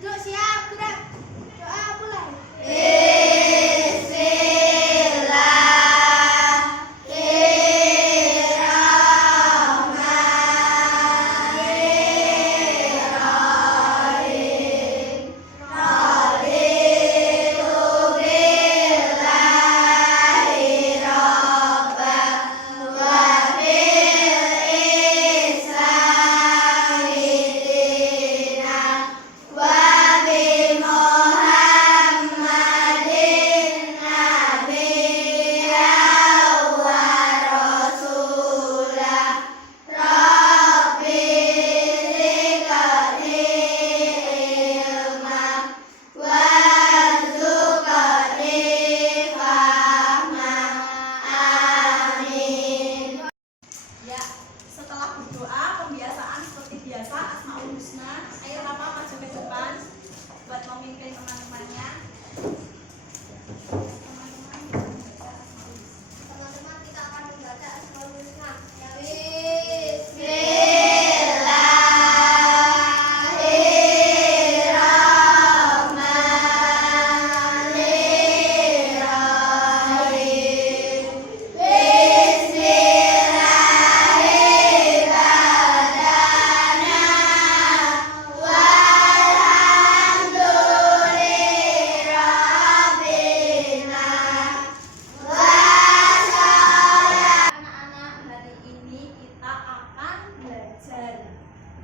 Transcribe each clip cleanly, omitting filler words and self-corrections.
Duduk siap, gerak. Doa mulai.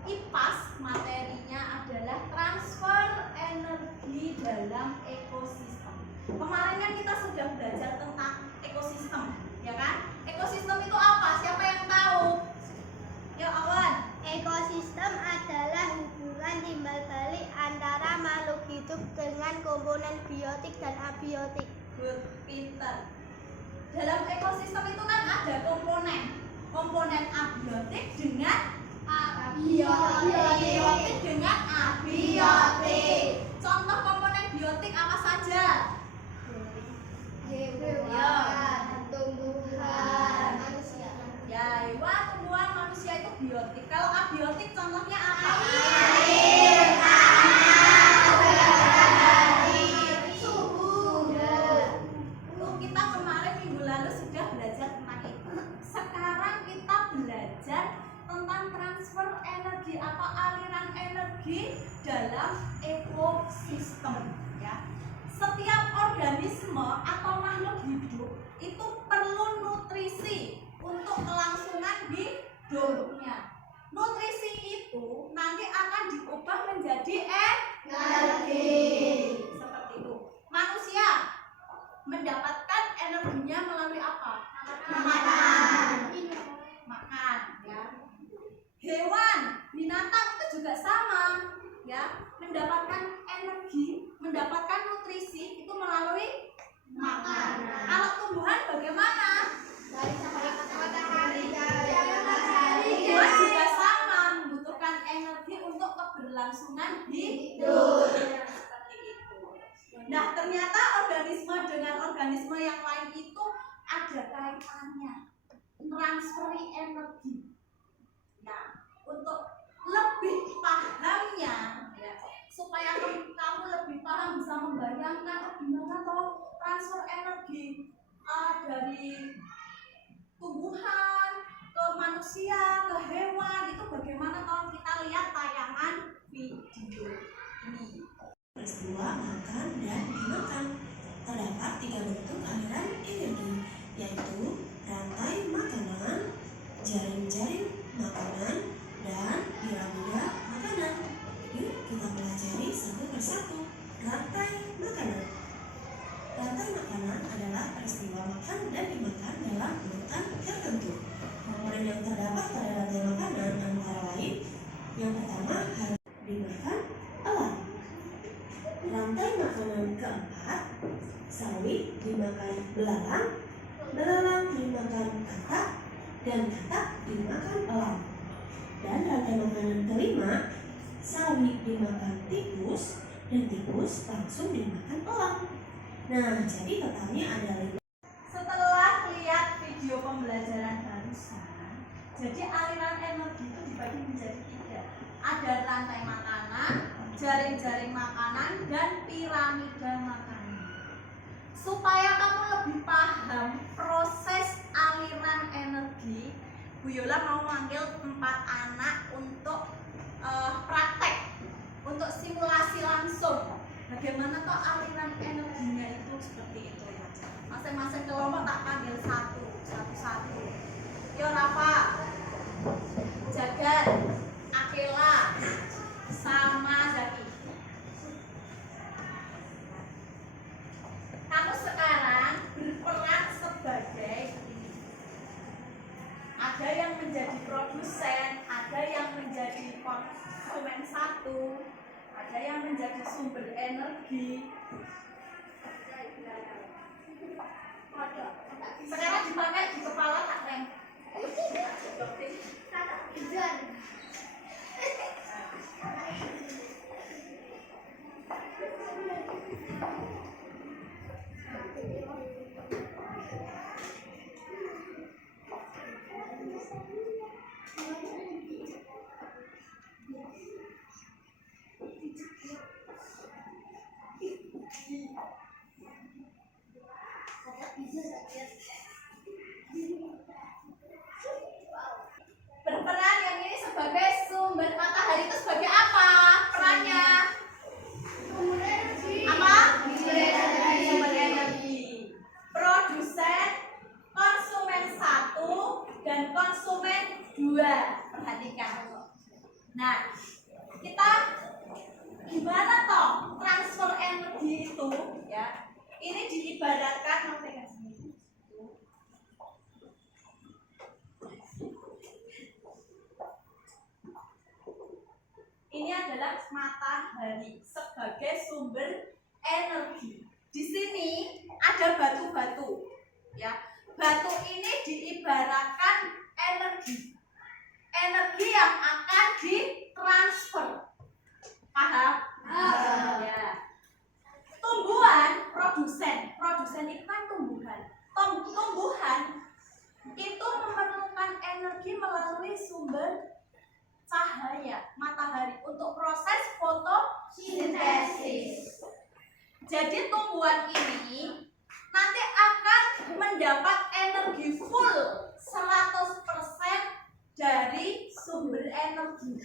IPAS materinya adalah transfer energi dalam ekosistem. Kemarin kan kita sudah belajar tentang ekosistem, ya kan? Ekosistem itu apa? Siapa yang tahu? Yuk Awan. Ekosistem adalah hubungan timbal balik antara makhluk hidup dengan komponen biotik dan abiotik. Good, pinter. Dalam ekosistem itu kan ada komponen abiotik dengan biotik dengan abiotik. Contoh komponen biotik apa saja? Hewan, tumbuhan, manusia. Ya, hewan, tumbuhan, manusia itu biotik. Kalau abiotik contohnya apa? Air, Suhu. Tuh, kita kemarin minggu lalu sudah belajar tentang itu. Sekarang kita belajar tentang transfer energi atau aliran energi dalam ekosistem, ya. Setiap organisme atau makhluk hidup itu perlu nutrisi untuk kelangsungan hidupnya. Nutrisi itu nanti akan diubah menjadi energi. Seperti itu. Manusia mendapatkan energinya melalui apa? Makan, ya. Hewan, binatang itu juga sama, ya, mendapatkan energi, mendapatkan nutrisi itu melalui makanan. Kalau tumbuhan bagaimana? Tumbuhan juga sama, membutuhkan energi untuk keberlangsungan hidup. Seperti itu. Nah, ternyata organisme dengan organisme yang lain itu ada kaitannya, transferi energi. Nah, untuk lebih pahamnya, ya, supaya kamu lebih paham, bisa membayangkan gimana toh transfer energi dari tumbuhan ke manusia, ke hewan, itu bagaimana toh, kita lihat tayangan video ini. Peristiwa makan dan dimakan. Terdapat 3 bentuk aliran energi, yaitu rantai makanan, jaring-jaring makanan, dan piramida makanan. Yuk kita pelajari satu persatu. Rantai makanan. Rantai makanan adalah peristiwa makan dan dimakan dalam urutan tertentu. Komponen yang terdapat pada rantai makanan antara lain: yang pertama, harus dimakan elang. Rantai makanan keempat, sawit dimakan belalang, belalang dimakan katak, dan katak dimakan elang. Dan rantai makanan kelima, sawit dimakan tikus, dan tikus langsung dimakan elang. Nah, jadi totalnya ada 5. Setelah lihat video pembelajaran barusan, jadi aliran energi itu dibagi menjadi 3. Ada rantai makanan, jaring-jaring makanan, dan piramida makanan. Supaya kamu lebih paham proses aliran energi, Bu Yola mau manggil 4 anak untuk praktek, untuk simulasi langsung. Bagaimana toh aliran energinya itu seperti itu ya. Masing-masing kelompok tak panggil satu-satu. Yo Rafa, Jagat, Akela, sama Zaki. Kamu sekarang berperan sebagai ini. Ada yang menjadi produsen, ada yang menjadi konsumen satu, ada yang menjadi sumber energi. Sekarang dipakai di kepala tak rem. Berperan yang ini sebagai sumber matahari itu sebagai apa perannya? Apa? Sumber energi. Produsen, konsumen 1 dan konsumen 2. Perhatikan. Nah, kita gimana toh transfer energi itu ya? Ini diibaratkan ini adalah matahari sebagai sumber energi. Di sini ada batu-batu, ya. Batu ini diibaratkan energi, energi yang akan ditransfer. Paham? Ya. Tumbuhan, produsen itu kan tumbuhan. Tumbuhan itu memerlukan energi melalui sumber cahaya matahari untuk proses fotosintesis. Jadi tumbuhan ini nanti akan mendapat energi full 100% dari sumber energi.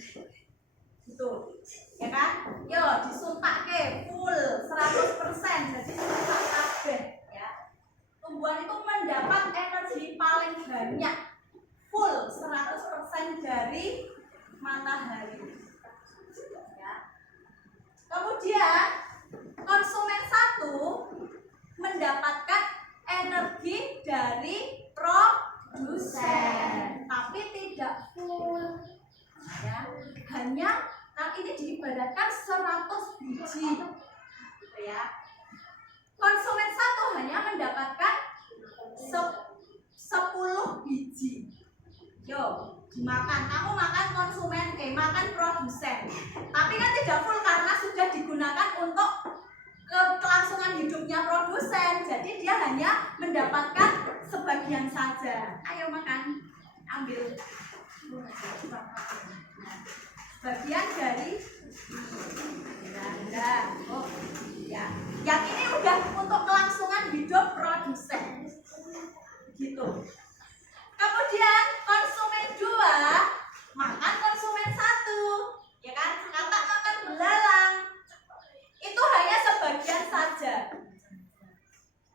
Gitu. Ya kan? Yo disuntak ke full 100%, jadi suntak kabeh ya. Tumbuhan itu mendapat energi paling banyak full 100% dari matahari ya. Kemudian konsumen 1 mendapatkan energi dari produsen, tapi tidak full ya. Hanya ini diibaratkan 100 biji ya. Konsumen 1 hanya mendapatkan 10 biji. Yo, dimakan. Kamu makan makan produsen. Tapi kan tidak full karena sudah digunakan untuk kelangsungan hidupnya produsen. Jadi dia hanya mendapatkan sebagian saja. Ayo makan. Ambil. Bagian dari oh ya. Yang ini udah untuk kelangsungan hidup produsen. Gitu. Kemudian konsumen 2 makan konsumen 1, ya kan? Kata makan belalang itu hanya sebagian saja.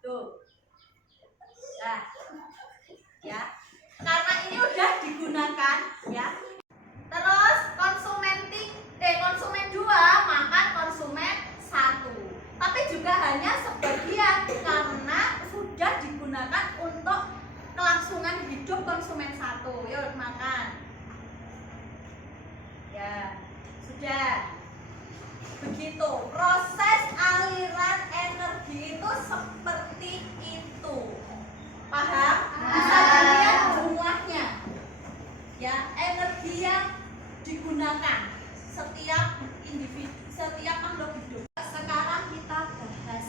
Tuh. Nah, ya. Karena ini udah digunakan, ya. Terus konsumen 2 makan konsumen 1. Tapi juga hanya sebagian karena sudah digunakan untuk kelangsungan hidup konsumen 1. Yuk makan. Ya, sudah. Begitu. Proses aliran energi itu seperti itu. Paham? Bisa dilihat jumlahnya. Ya, energi yang digunakan setiap individu, setiap makhluk hidup. Sekarang kita bahas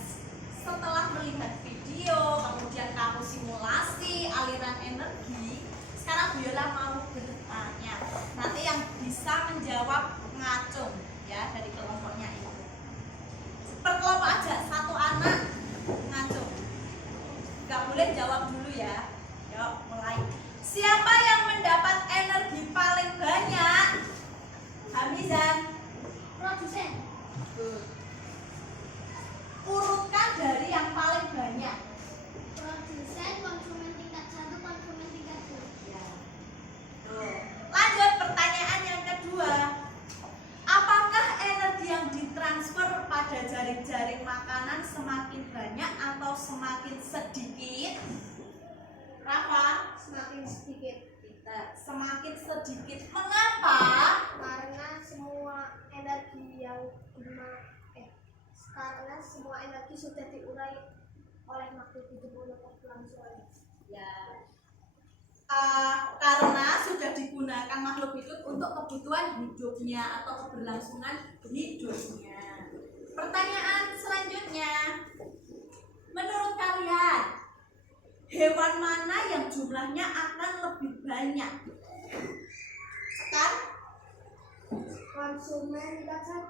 setelah melihat video, kemudian kamu simulasi aliran energi. Sekarang Bu Yola mau bertanya. Nanti yang bisa menjawab ngacung ya dari kelompoknya jawab dulu ya. Yuk, mulai. Siapa yang mendapat energi paling banyak? Hamizan. Produsen. Urutkan dari yang paling banyak. Produsen, konsumen tingkat 1, konsumen tingkat 2. Ya. Tuh. Lanjut pertanyaan yang kedua. Apakah energi yang ditransfer pada jaring-jaring makanan semakin banyak atau semakin sedikit? Rafa? Semakin sedikit. Kita semakin sedikit. Mengapa? Karena semua energi yang karena semua energi sudah diurai oleh makhluk hidup untuk kelangsungan. Ya. Karena sudah digunakan makhluk hidup untuk kebutuhan hidupnya atau keberlangsungan hidupnya. Pertanyaan selanjutnya, menurut kalian hewan mana yang jumlahnya akan lebih banyak? Sekar? Konsumen tingkat 1.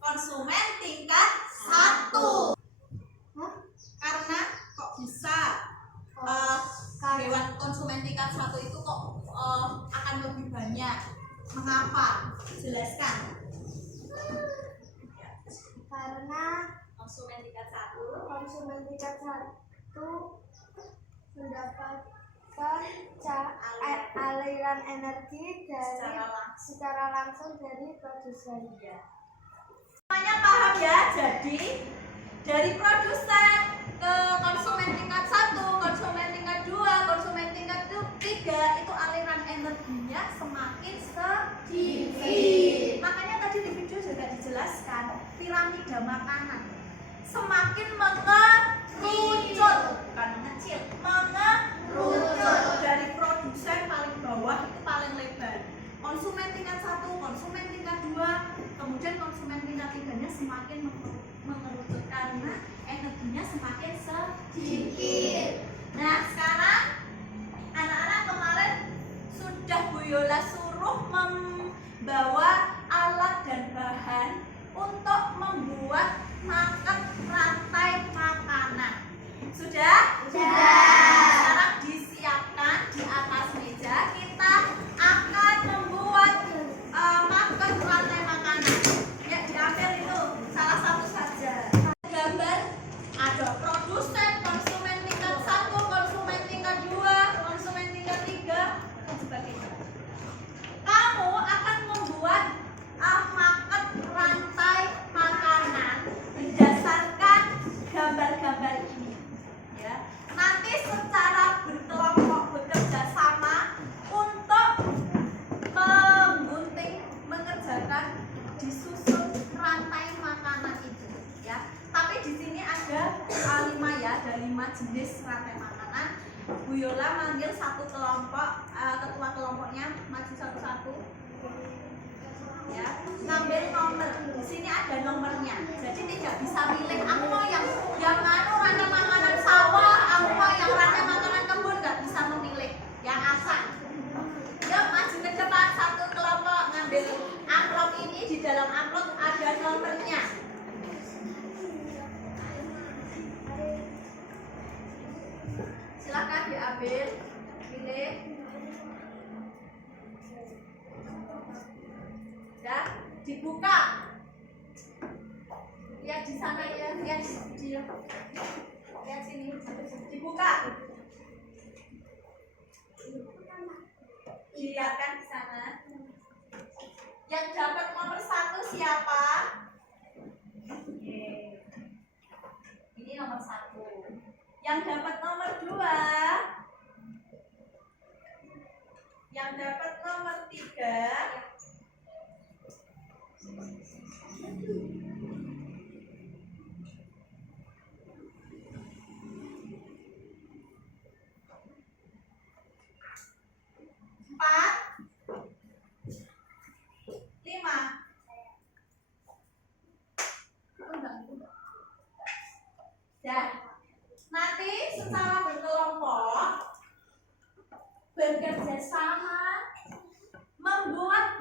Konsumen tingkat 1. Karena kok bisa hewan konsumen tingkat 1 itu kok akan lebih banyak? Mengapa? Jelaskan. Karena Konsumen tingkat 1 mendapatkan aliran energi secara langsung dari produsen. semuanya paham ya. Jadi dari produsen ke konsumen tingkat 1, konsumen tingkat 2, konsumen tingkat 3 itu aliran energinya semakin sedikit. Makanya tadi di video juga dijelaskan piramida makanan semakin mengerucut, bukan mengecil, mengerucut dari produsen paling bawah itu paling lebar. Konsumen tingkat 1, konsumen tingkat 2, kemudian konsumen tingkat 3-nya semakin mengerucut karena energinya semakin sedikit. Nah, sekarang anak-anak kemarin sudah Bu Yola suruh membawa alat dan bahan untuk membuat market rantai makanan. Sudah? Sekarang disiapkan di atas meja, kita akan membuat market rantai makanan. Ya, diambil itu salah satu saja. Gambar ada produsen, konsumen tingkat 1, konsumen tingkat 2, konsumen tingkat 3, dan sebagainya. Kamu akan membuat market rantai makanan berdasarkan gambar-gambar ini. Ya. Nanti secara berkelompok bekerja sama untuk menggunting, mengerjakan disusun rantai makanan itu. Ya. Tapi di sini ada 5 ya, ada 5 jenis rantai makanan. Bu Yola manggil satu kelompok, ketua kelompoknya maju satu-satu. Ya, ngambil nomor. Di sini ada nomornya. Jadi tidak bisa pilih. Aku mau yang rantai makanan sawah, aku mau yang rantai makanan kebun, nggak bisa memilih. Yang asal. Yuk maju ke depan satu kelompok ngambil amplop ini. Di dalam amplop ada nomornya. Silakan diambil, pilih. Ya, dibuka. Lihat di sana ya, lihat sini, dibuka. Dilihatkan di sana. Yang dapat nomor 1 siapa? Ini nomor 1. Yang dapat nomor 2, yang dapat nomor 3, empat, 5. Dan nanti secara berkelompok bekerja sama membuat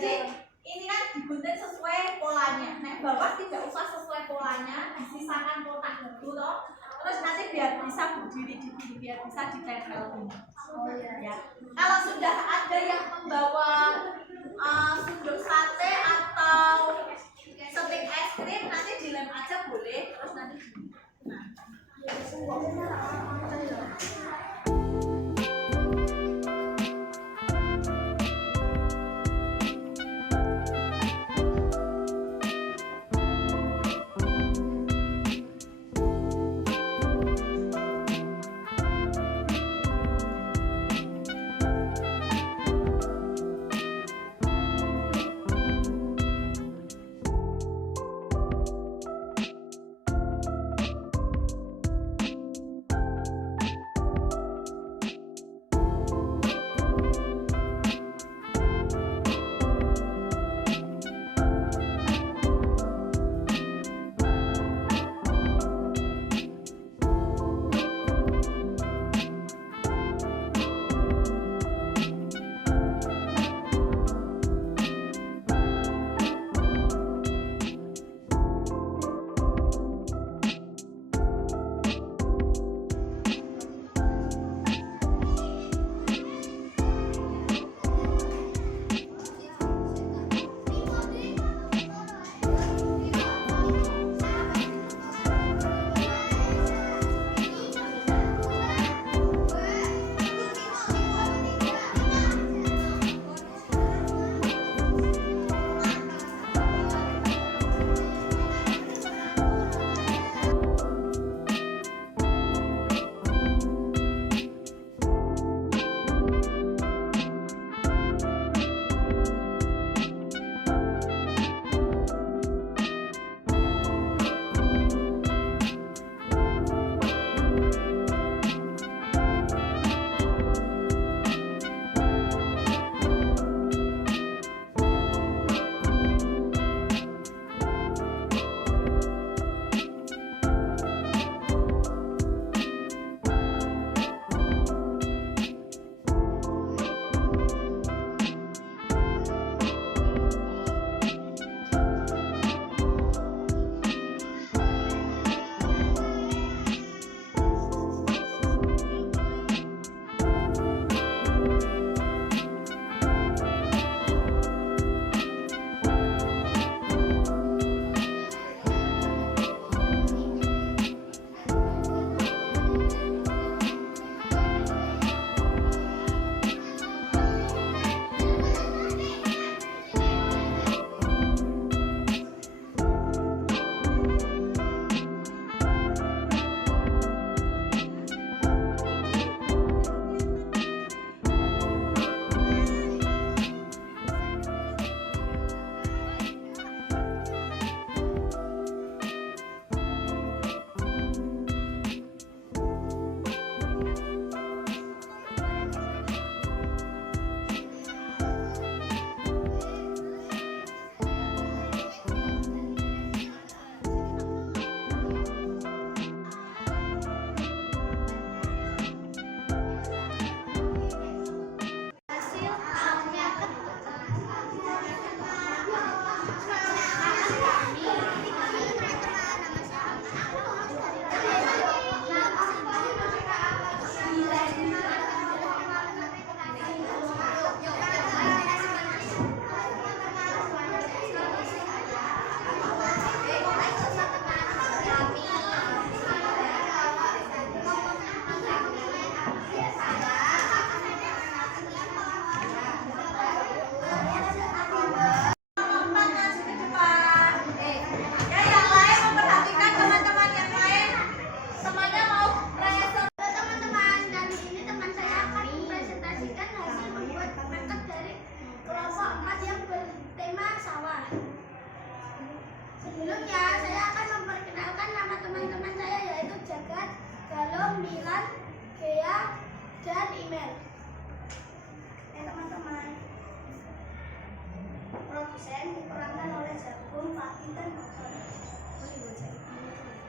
Jadi ini kan digunting sesuai polanya. Nah, bawah tidak usah sesuai polanya, disisakan kotak dulu toh. Terus nanti biar bisa berdiri di sini, biar bisa ditempel ini. Ya. Kalau sudah ada yang membawa sunduk sate atau stik es krim, nanti dilem aja boleh. Terus nanti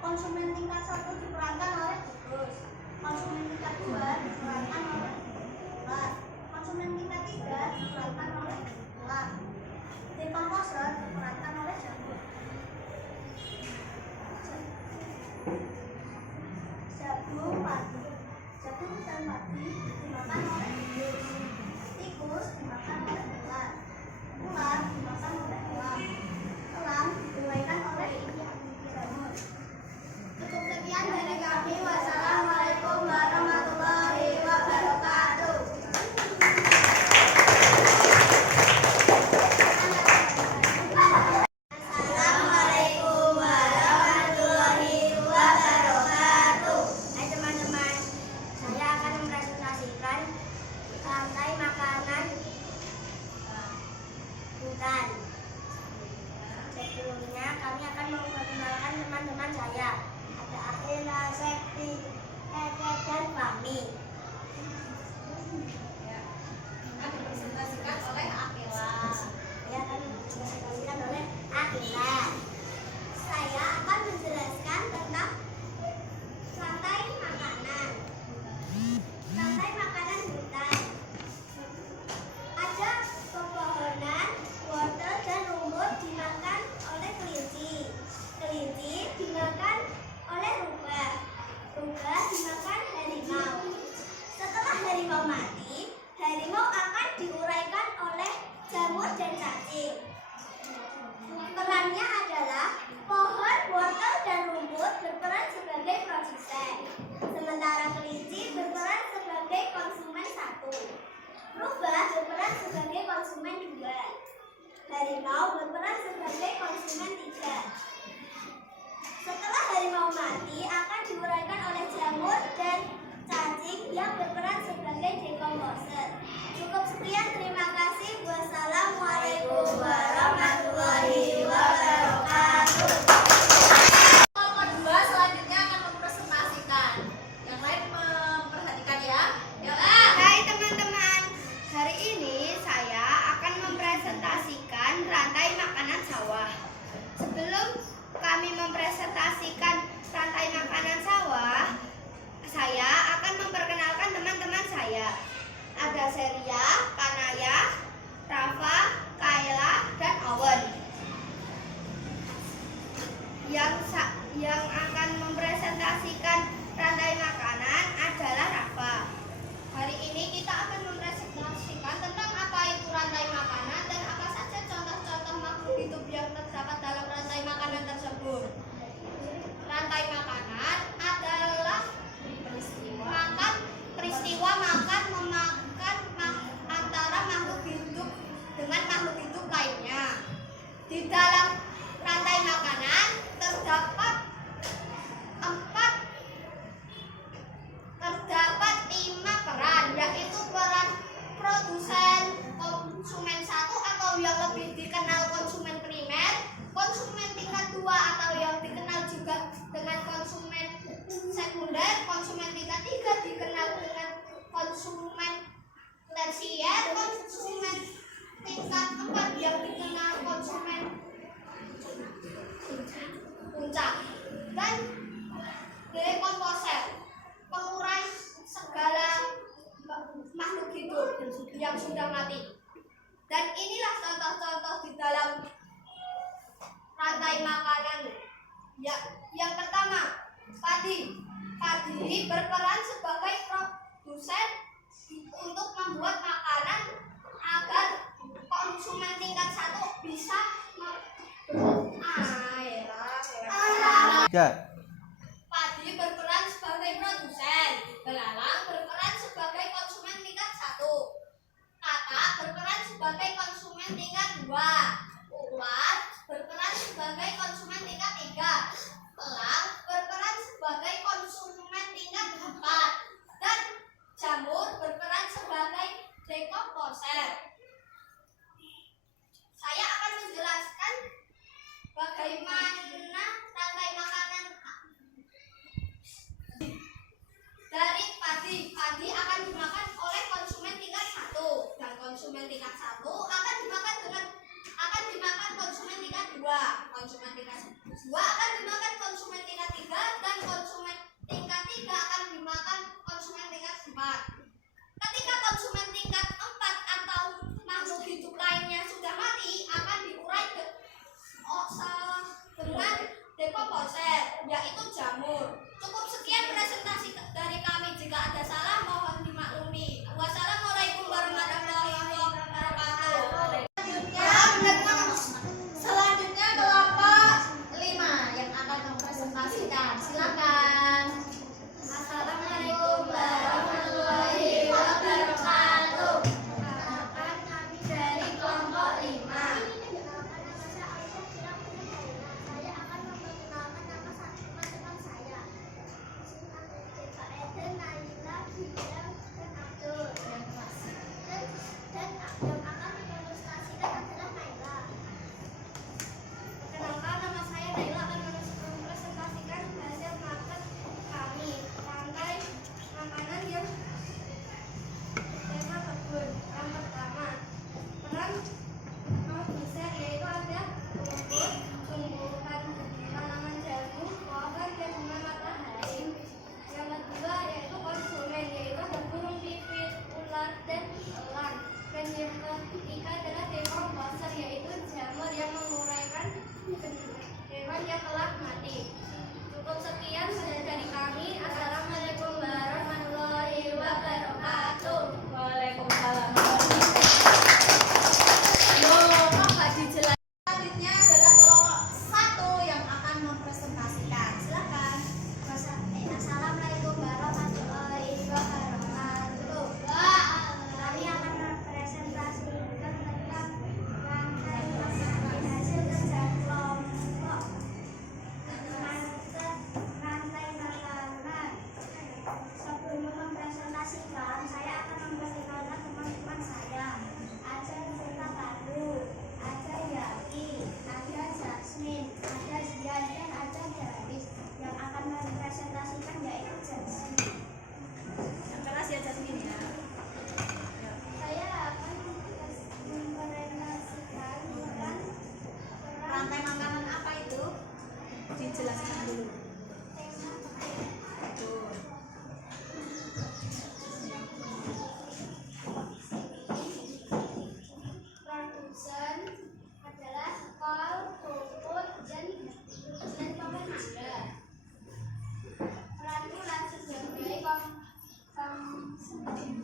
konsumen tingkat 1 diperankan oleh Gus. Konsumen tingkat 2 diperankan oleh Bulan. Konsumen tingkat 3 diperankan oleh Bulan. Dekomposer diperankan oleh jamur. Jagung dan padi dimakan oleh tikus. Tikus dimakan oleh ular. Ular dimakan oleh elang. Elang diuraikan oleh jamur. Cukup sekian dari kami. Wassalamualaikum warahmatullahi wabarakatuh. Assalamualaikum warahmatullahi wabarakatuh. Hai teman-teman, saya akan mempresentasikan rantai makanan hutan. Sebelumnya kami akan memperkenalkan teman-teman saya. Ada Akila, Sekti, Keke, dan Fahmi. Akan dipresentasikan oleh Akila. Saya akan mempresentasikan oleh Akila. Saya akan menjelaskan tentang rantai makanan. Rantai makanan hutan. Ada pepohonan, wortel, dan rumput dimakan oleh kelinci. Kelinci dimakan oleh rubah. Rubah dimakan harimau. Setelah harimau mati, harimau akan diuraikan oleh jamur dan cacing. Perannya adalah pohon, wortel, dan rumput berperan sebagai produsen. Sementara kelinci berperan sebagai konsumen satu. Rubah berperan sebagai konsumen dua. Harimau berperan sebagai konsumen tiga. Setelah harimau mati akan diuraikan oleh jamur dan cacing yang berperan sebagai dekomposer. Cukup sekian, terima kasih. Wassalamualaikum warahmatullahi wabarakatuh. Kelompok 2 selanjutnya akan mempresentasikan. Yang lain memperhatikan ya. Yuk, Hai teman-teman, hari ini saya akan mempresentasikan rantai makanan sawah. Sebelum kami mempresentasikan rantai makanan sawah, saya akan memperkenalkan teman-teman saya. Ada Seria, Kanaya, Rafa, Kaila, dan Owen. Yang akan mempresentasikan rantai makanan adalah Rafa. Hari ini kita akan mempresentasikan tentang apa itu rantai makanan dan apa saja contoh-contoh makhluk hidup yang terdapat dalam rantai makanan tersebut. Rantai makanan adalah peristiwa makan memakan antara makhluk hidup dengan makhluk hidup lainnya. Di dalam rantai makanan terdapat 5 peran, yaitu peran produsen, konsumen satu atau yang lebih dikenal konsumen primer, konsumen tingkat 2 atau yang dikenal juga dengan konsumen sekunder, konsumen tingkat 3 dikenal dengan konsumen tersier, konsumen tingkat 4 yang dikenal konsumen puncak, dan dekomposer, pengurai segala makhluk hidup yang sudah mati. Dan inilah contoh-contoh di dalam rantai makanan. Yang pertama, padi. Padi berperan sebagai produsen untuk membuat makanan agar konsumen tingkat 1 bisa Padi berperan sebagai produsen, belalang berperan sebagai konsumen tingkat 1, katak berperan sebagai konsumen tingkat 2, ular berperan sebagai konsumen tingkat 3, elang berperan sebagai konsumen tingkat 4, dan jamur berperan sebagai dekomposer. Saya akan menjelaskan bagaimana rantai makanan dari padi. Padi akan dimakan oleh konsumen tingkat 1 dan konsumen tingkat 1 akan dimakan konsumen tingkat 2. Konsumen tingkat 2 akan dimakan konsumen tingkat 3 dan konsumen tingkat 3 akan dimakan konsumen tingkat 4. Ketika konsumen tingkat 4 atau makhluk hidup lainnya sudah mati, akan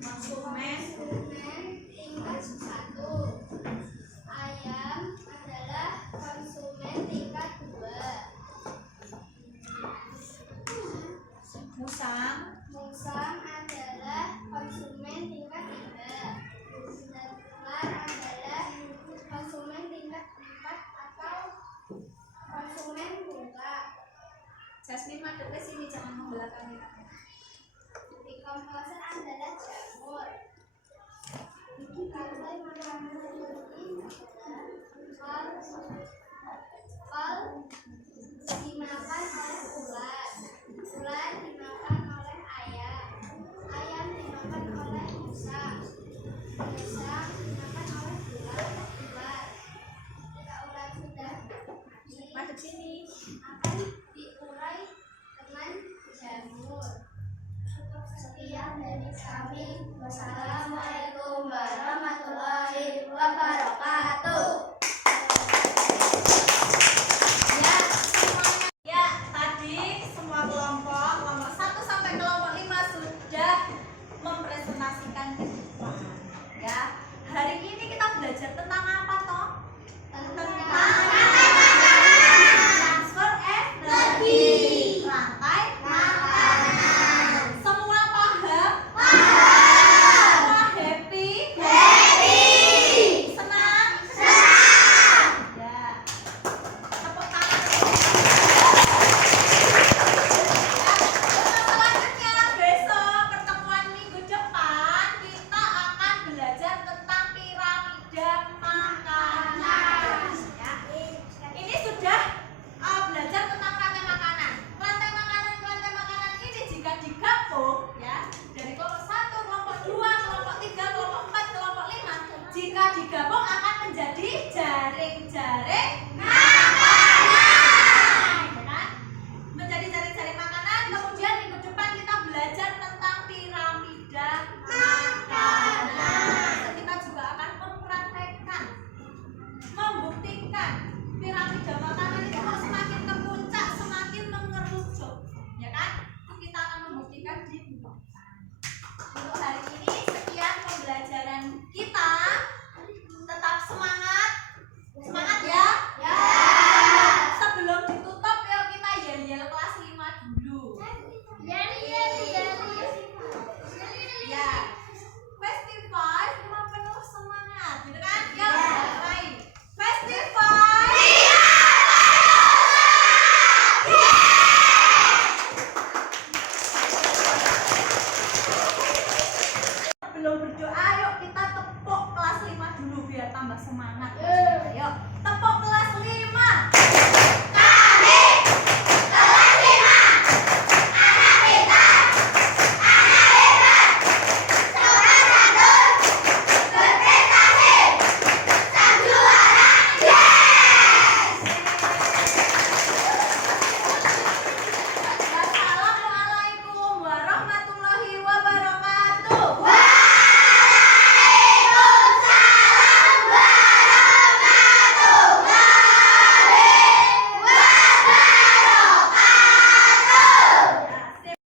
Konsumen tingkat 1. Ayam adalah konsumen tingkat 2. musang Musang adalah konsumen tingkat 3. Ular adalah konsumen tingkat 4 atau konsumen bunga. Jasmine madep ke sini, jangan membelakangi. Decomposer adalah jamur. Rantai makanan ini kol dimakan oleh ular. Ular dimakan oleh ayam. Ayam dimakan oleh musang. Musang dimakan oleh ular. Jika ular sudah Madep sini. akan diurai dengan jamur. Sekian dari kami. Wassalamualaikum warahmatullahi wabarakatuh.